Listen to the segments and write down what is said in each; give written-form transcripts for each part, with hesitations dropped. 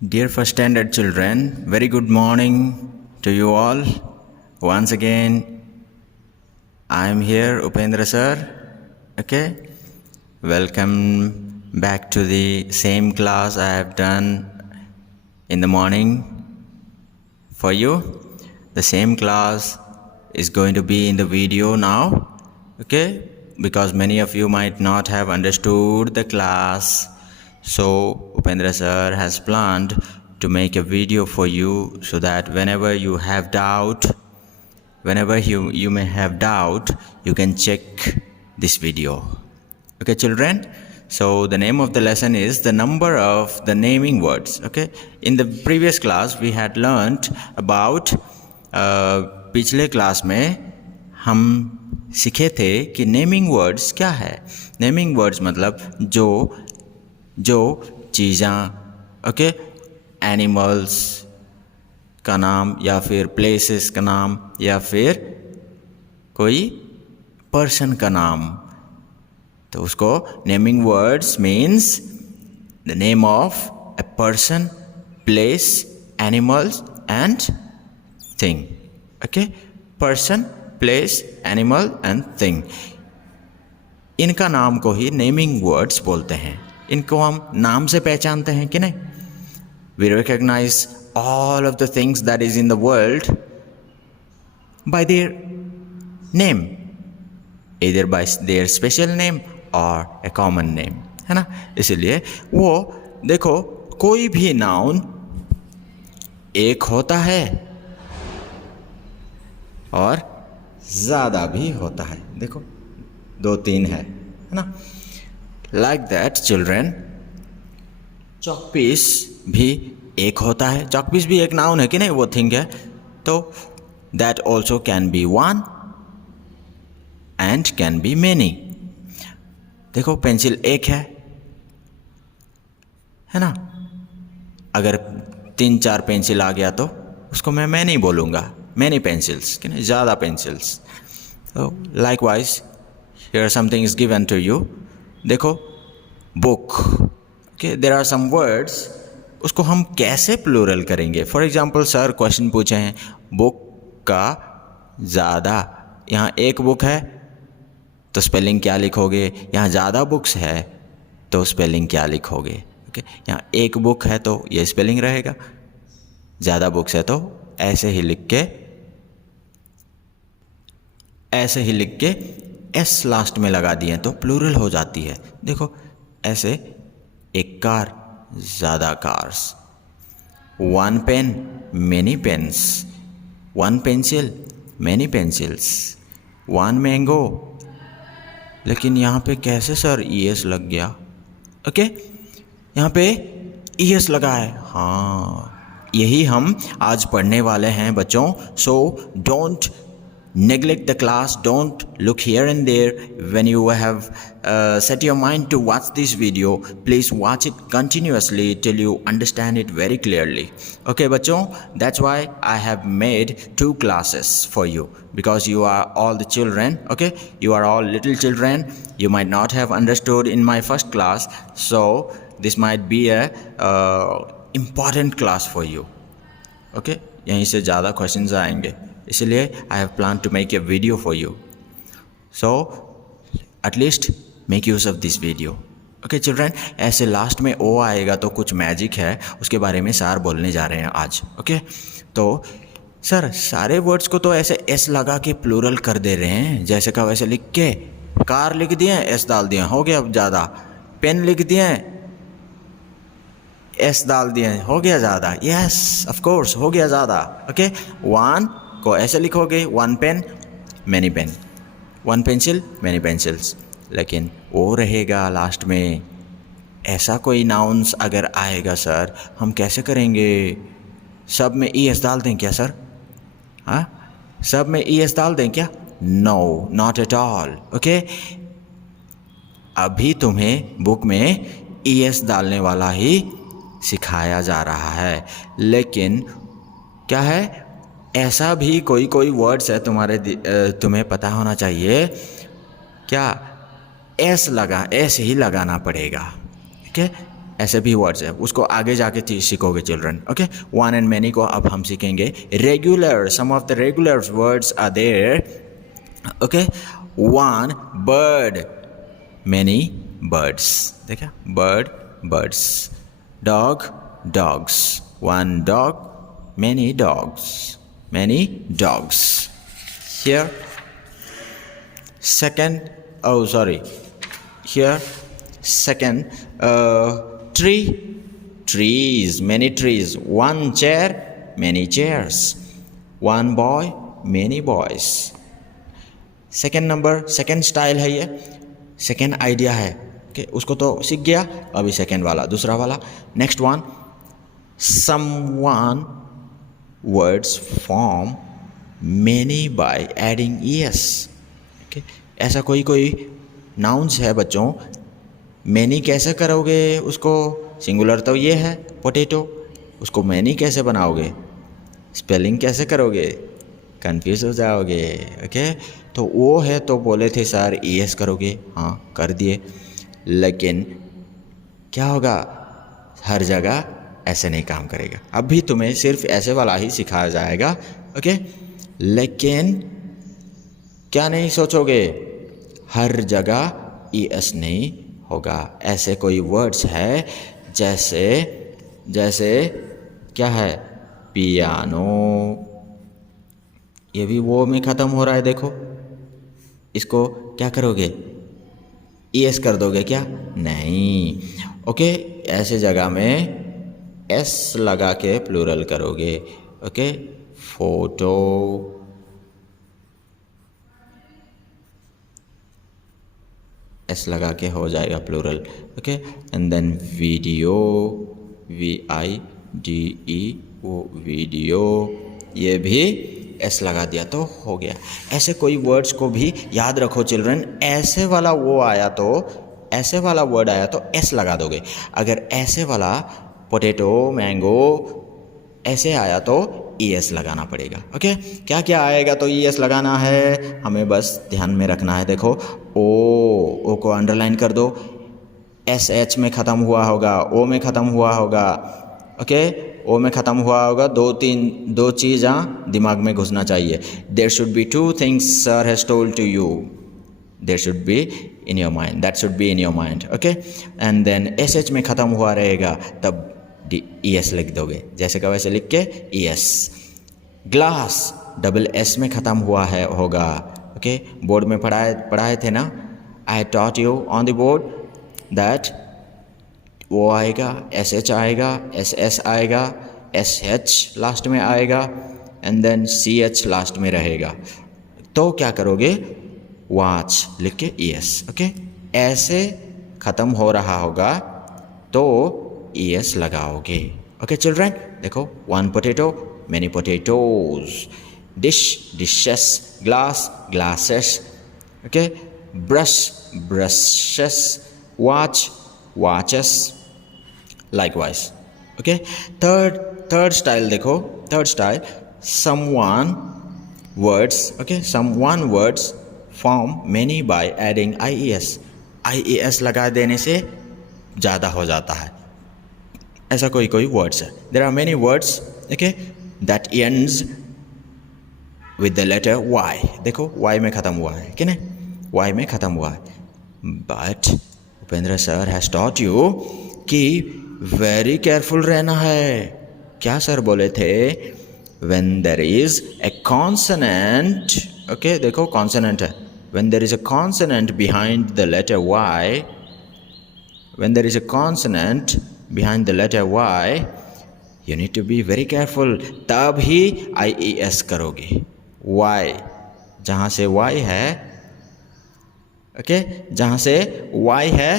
Dear first standard children, very good morning to you all. Once again, I am here, Upendra sir. Okay, welcome back to the same class I have done in the morning for you. The same class is going to be in the video now. Okay, because many of you might not have understood the class. So Upendra sir has planned to make a video for you so that whenever you have doubt, whenever you may have doubt, you can check this video. Okay children, so the name of the lesson is the number of the naming words. Okay, in the previous class we had learned about पिछले class में हम सीखे थे कि naming words क्या है. Naming words मतलब जो चीज़ें, ओके, एनिमल्स का नाम या फिर प्लेसेस का नाम या फिर कोई पर्सन का नाम, तो उसको naming words means the name of a person, place, animals and thing. Okay, person, place, animal and thing, इनका नाम को ही नेमिंग वर्ड्स बोलते हैं. इनको हम नाम से पहचानते हैं कि नहीं. We recognise all of the things that is in the world by their name, either by their special name or a common name, है ना. इसलिए वो देखो, कोई भी नाउन एक होता है और ज़्यादा भी होता है. देखो 2-3 है ना. लाइक दैट चिल्ड्रेन, चॉकपीस भी एक होता है. चॉकपीस भी एक नाउन है कि नहीं, वो थिंग है. तो that also can be one and can be many. देखो पेंसिल एक है ना. अगर 3-4 पेंसिल आ गया तो उसको मैं नहीं बोलूँगा, मैनी पेंसिल्स कि नहीं, ज़्यादा पेंसिल्स. तो likewise here something is given to you. देखो book, okay, there are some words, उसको हम कैसे प्लूरल करेंगे. फॉर एग्जांपल सर क्वेश्चन पूछे हैं बुक का ज़्यादा, यहाँ एक बुक है तो स्पेलिंग क्या लिखोगे. यहाँ ज़्यादा बुक्स है तो स्पेलिंग क्या लिखोगे. ओके, यहाँ एक बुक है तो ये स्पेलिंग रहेगा, ज़्यादा बुक्स है तो ऐसे ही लिख के एस लास्ट में लगा दिए तो प्लूरल हो जाती है. देखो ऐसे, एक कार, ज़्यादा cars. One pen, many pens. One pencil, many pencils. One mango. लेकिन यहाँ पे कैसे सर ईएस लग गया. ओके, यहाँ पे ईएस लगा है. हाँ, यही हम आज पढ़ने वाले हैं बच्चों. So don't neglect the class, don't look here and there. When you have set your mind to watch this video, please watch it continuously till you understand it very clearly. Okay bachcho, that's why I have made 2 classes for you, because you are all the children. Okay, you are all little children. You might not have understood in my first class, so this might be a important class for you. Okay, यहीं से ज़्यादा questions आएंगे, इसलिए I have plan to make a video for you. So at least make use of this video. Okay children, ऐसे last में O आएगा तो कुछ मैजिक है, उसके बारे में सर बोलने जा रहे हैं आज. ओके, तो सर सारे वर्ड्स को तो ऐसे एस लगा के प्लूरल कर दे रहे हैं, जैसे का वैसे लिख के. कार लिख दिए, एस डाल दिए, हो गया ज़्यादा. पेन लिख दिए, एस डाल दिए, हो गया ज़्यादा. यस ऑफ कोर्स, हो गया ज़्यादा. ओके, वन को ऐसे लिखोगे, one pen, many pen. One pencil, many pencils. लेकिन वो रहेगा लास्ट में. ऐसा कोई नाउन्स अगर आएगा सर, हम कैसे करेंगे. सब में ई एस डाल दें क्या सर. हाँ, सब में ई एस डाल दें क्या. No, not at all. Okay, अभी तुम्हें बुक में ई एस डालने वाला ही सिखाया जा रहा है. लेकिन क्या है, ऐसा भी कोई वर्ड्स है तुम्हें पता होना चाहिए क्या, एस ही लगाना पड़ेगा. ठीक है, ऐसे भी वर्ड्स है, उसको आगे जाके सीखोगे children. Okay, one and many को अब हम सीखेंगे. Regular, some of the regular words are there. Okay, one bird, many birds. देखा, bird birds. Dog dogs, one dog, many dogs, many dogs. Here second, oh sorry, here second, tree, trees, many trees. One chair, many chairs. One boy, many boys. second number, second style है ये, second idea है. okay, उसको तो सीख गया. अभी second वाला, दूसरा वाला. next one, someone words form many by adding es. okay, ऐसा कोई नाउन्स है बच्चों. मैनी कैसे करोगे उसको? सिंगुलर तो ये है पोटैटो, उसको मैनी कैसे बनाओगे? स्पेलिंग कैसे करोगे? कंफ्यूज हो जाओगे. ओके, तो वो है तो बोले थे सर ES करोगे. हाँ, कर दिए. लेकिन क्या होगा, हर जगह ऐसे नहीं काम करेगा. अभी तुम्हें सिर्फ ऐसे वाला ही सिखाया जाएगा. ओके, लेकिन क्या नहीं सोचोगे, हर जगह ES नहीं होगा. ऐसे कोई वर्ड्स है जैसे क्या है, पियानो, ये भी वो में ख़त्म हो रहा है. देखो, इसको क्या करोगे, ES कर दोगे क्या? नहीं. ओके, ऐसे जगह में S लगा के प्लूरल करोगे. ओके, फोटो, S लगा के हो जाएगा plural. Okay, and then video, VIDEO, video, ये भी S लगा दिया तो हो गया. ऐसे कोई वर्ड्स को भी याद रखो चिल्ड्रन. ऐसे वाला वो आया तो, ऐसे वाला वर्ड आया तो S लगा दोगे. अगर ऐसे वाला पोटैटो, मैंगो ऐसे आया तो ES लगाना पड़ेगा. ओके, क्या क्या आएगा तो ES लगाना है, हमें बस ध्यान में रखना है. देखो, ओ को अंडरलाइन कर दो. SH में ख़त्म हुआ होगा, O में ख़त्म हुआ होगा. ओके, O में ख़त्म हुआ होगा. दो चीज़ दिमाग में घुसना चाहिए. There should be 2 things sir has told to you. There should be in your mind, that should be in your mind. Okay, and then SH में ख़त्म हुआ रहेगा, तब ES लिख दोगे. जैसे का वैसे लिख के ES. ग्लास, डबल S में ख़त्म हुआ है होगा. ओके, बोर्ड में पढ़ाए थे ना. I taught you on the board that वो आएगा, SH आएगा, SS आएगा, SH लास्ट में आएगा, एंड देन CH लास्ट में रहेगा. तो क्या करोगे, वॉच लिख के ES. ओके, ऐसे ख़त्म हो रहा होगा तो ES लगाओगे. ओके चिल्ड्रन, देखो, one potato, many potatoes. Dish, dishes. Glass, glasses. Okay, brush, brushes. Watch, watches. Likewise. Okay, third style देखो. Third style, someone words. ओके, someone words form many by adding IES. IES लगा देने से ज़्यादा हो जाता है. ऐसा कोई वर्ड्स है. There are many words, okay, that ends with the letter Y. देखो, Y में ख़त्म हुआ है कि नहीं, Y में ख़त्म हुआ है. But Upendra sir has taught you कि वेरी केयरफुल रहना है. क्या सर बोले थे? When there is a consonant. Okay, देखो कॉन्सोनेंट है. When there is a consonant behind the letter Y, when there is a consonant behind the letter Y, you need to be very careful. तब ही IES करोगे. Y, जहाँ से Y है, okay, जहाँ से Y है,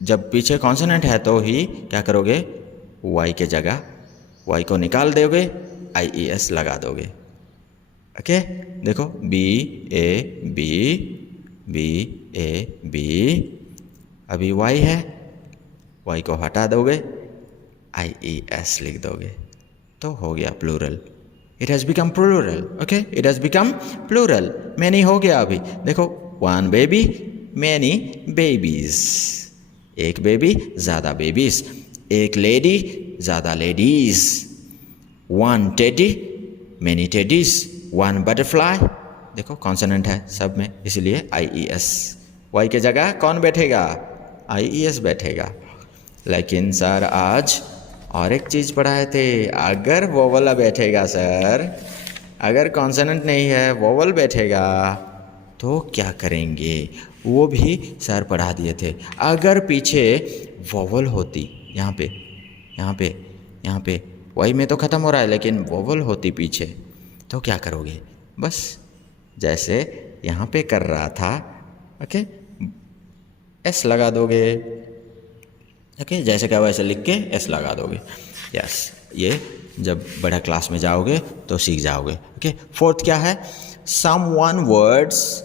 जब पीछे कॉन्सोनेंट है तो ही क्या करोगे, Y के जगह Y को निकाल दोगे, IES लगा दोगे. ओके, देखो, B. अभी Y है, Y को हटा दोगे, IES लिख दोगे, तो हो गया plural. It has become plural. Okay, it has become plural. Many हो गया. अभी देखो, वन बेबी, मैनी बेबीज. एक बेबी, ज़्यादा बेबीज। एक लेडी, ज़्यादा ladies. One teddy, many teddies. One butterfly, देखो कॉन्सोनेंट है सब में, इसलिए IES। वाई के जगह कौन बैठेगा? IES बैठेगा। लेकिन सर आज और एक चीज़ पढ़ाए थे, अगर वोवल बैठेगा सर, अगर कॉन्सोनेंट नहीं है वोवल बैठेगा तो क्या करेंगे, वो भी सर पढ़ा दिए थे। अगर पीछे वोवल होती, यहाँ पे यहाँ पे यहाँ पे, वही में तो ख़त्म हो रहा है, लेकिन वोवल होती पीछे तो क्या करोगे? बस जैसे यहाँ पे कर रहा था, ओके, S लगा दोगे। ओके, जैसे क्या वैसे लिख के S लगा दोगे। यस, ये जब बड़ा क्लास में जाओगे तो सीख जाओगे। ओके, फोर्थ क्या है? सम वन वर्ड्स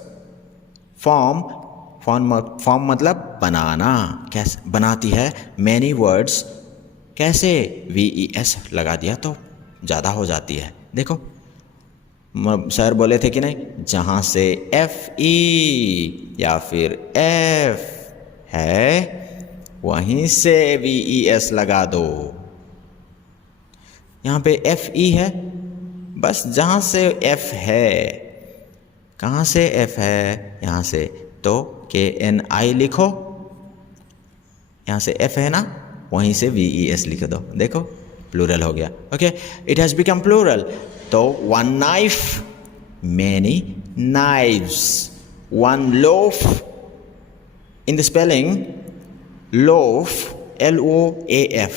फॉर्म मतलब बनाना, कैसे बनाती है। मैनी वर्ड्स कैसे? VES लगा दिया तो ज़्यादा हो जाती है। देखो सर बोले थे कि नहीं, जहाँ से FE या फिर F है वहीं से VES लगा दो। यहाँ पे FE है, बस जहाँ से F है, कहाँ से F है? यहाँ से, तो KNI लिखो, यहाँ से F है ना, वहीं से VES लिख दो। देखो प्लूरल हो गया। Okay, it has become plural. तो one knife, many knives. One loaf, in the spelling loaf, LOAF,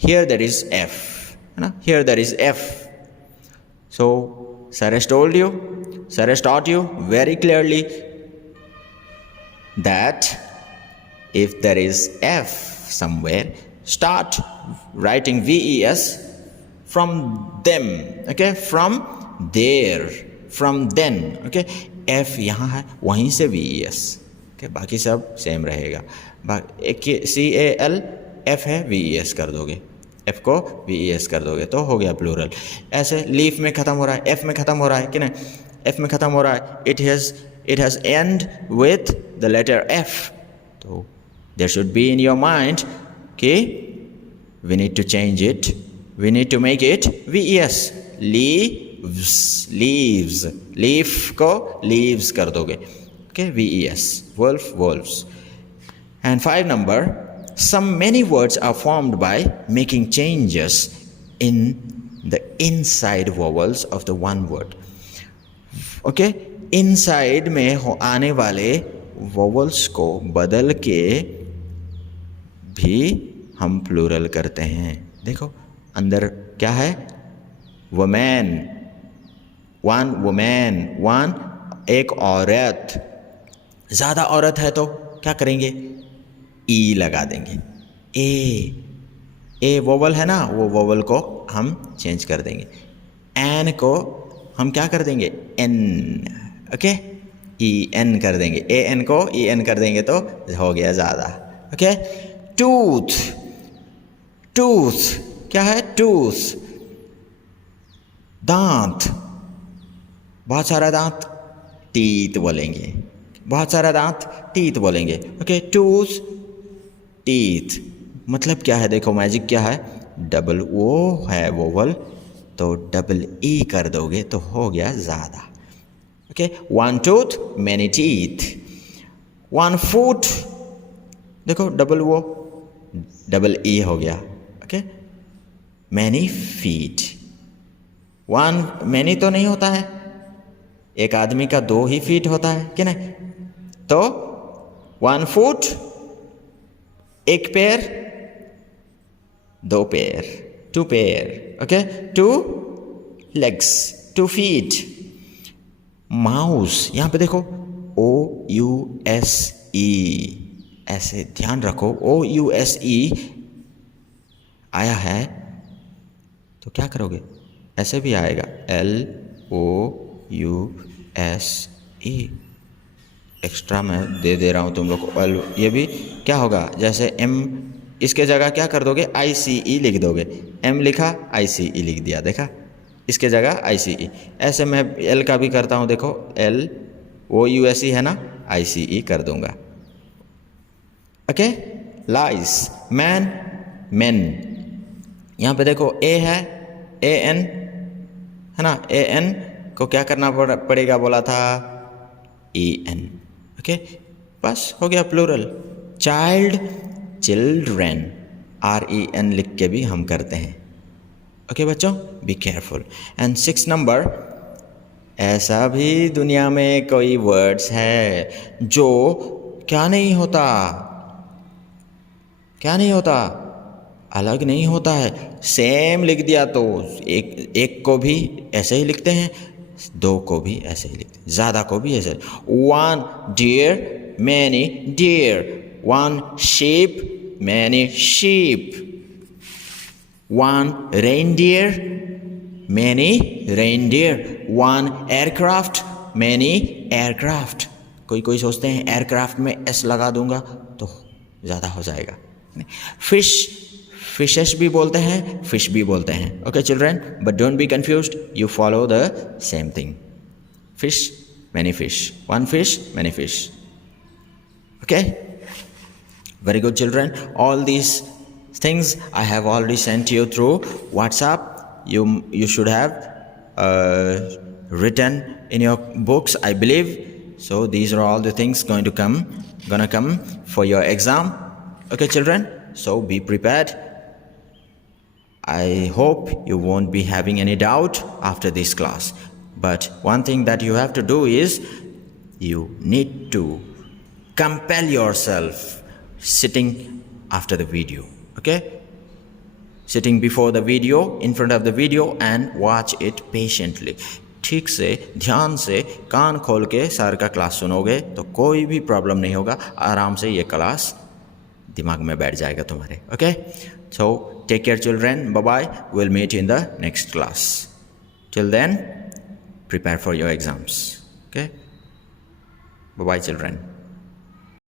here there is F, है ना, here there is F. So sir has told you, sir has taught you very clearly that if there is F somewhere, start writing VES from them, okay, from there, from then, okay. F यहाँ है, वहीं से VES, okay, बाकी सब same रहेगा। CAL F है, VES कर दोगे, F को VES कर दोगे तो हो गया प्लूरल। ऐसे लीफ में ख़त्म हो रहा है, F में ख़त्म हो रहा है कि नहीं, F में ख़त्म हो रहा है, it has end with the letter F, तो there should be in your mind कि we need to change it, we need to make it VES, leaves, leaf को leaves कर दोगे, okay, VES, wolf, wolves. And 5 number, many words are formed by making changes in the inside vowels of the one word. Okay, inside में आने वाले vowels को बदल के भी हम प्लूरल करते हैं। देखो अंदर क्या है? woman, one woman, one एक औरत, ज़्यादा औरत है तो क्या करेंगे? E लगा देंगे। ए वोवल है ना, वो वोवल को हम चेंज कर देंगे। एन को हम क्या कर देंगे? N, ओके, EN कर देंगे। AN को EN कर देंगे तो हो गया ज़्यादा। ओके, टूथ, टूथ क्या है? टूथ, दांत, बहुत सारा दांत, टीथ बोलेंगे, बहुत सारा दांत, टीथ बोलेंगे। ओके, टूथ, टीथ मतलब क्या है? देखो मैजिक क्या है? डबल O है वोवल तो डबल E कर दोगे तो हो गया ज़्यादा। Okay, one tooth, many teeth. One foot, देखो डबल O डबल E हो गया। Okay, many feet. One many तो नहीं होता है, एक आदमी का 2 ही फीट होता है कि नहीं, तो 1 फुट, 1 पैर, 2 पैर, 2 पैर। Okay, 2 legs, 2 feet. माउस, यहाँ पे देखो OUSE, ऐसे ध्यान रखो, OUSE आया है तो क्या करोगे? ऐसे भी आएगा LOUSE। एक्स्ट्रा मैं दे रहा हूँ तुम लोग को। ये भी क्या होगा? जैसे M, इसके जगह क्या कर दोगे? ICE लिख दोगे। M लिखा, ICE लिख दिया, देखा, इसके जगह ICE। ऐसे मैं L का भी करता हूँ, देखो LOUSE है ना, ICE कर दूंगा। Okay, lies, man, main. यहाँ पे देखो ए है, ए एन है ना, ए एन को क्या करना पड़ेगा बोला था, ई एन। ओके, बस हो गया plural. Child, children, R E N लिख के भी हम करते हैं। ओके बच्चों, बी केयरफुल। एंड 6 नंबर, ऐसा भी दुनिया में कोई वर्ड्स है जो क्या नहीं होता, क्या नहीं होता, अलग नहीं होता है। सेम लिख दिया तो एक को भी ऐसे ही लिखते हैं, 2 को भी ऐसे ही लिखते हैं, ज़्यादा को भी ऐसे। 1 deer, many deer, 1 sheep, many sheep, 1 reindeer, many reindeer, 1 aircraft, many aircraft। कोई सोचते हैं एयरक्राफ्ट में एस लगा दूंगा तो ज़्यादा हो जाएगा। फिश, फिशेस भी बोलते हैं, फिश भी बोलते हैं। Okay children, but don't be confused, you follow the same thing. Fish, many fish, 1 fish, many fish. Okay, very good children. All these things I have already sent you through WhatsApp. You should have written in your books, I believe. So these are all the things gonna come for your exam. Okay children, so be prepared. I hope you won't be having any doubt after this class. But one thing that you have to do is you need to compel yourself sitting after the video. Okay, sitting before the video, in front of the video, and watch it patiently. ठीक से, ध्यान से, कान खोल के sir का class सुनोगे तो कोई भी प्रॉब्लम नहीं होगा, आराम से ये क्लास दिमाग में बैठ जाएगा तुम्हारे। Okay, so take care children, bye bye, will meet in the next class. Till then, prepare for your exams. Okay, bye bye children.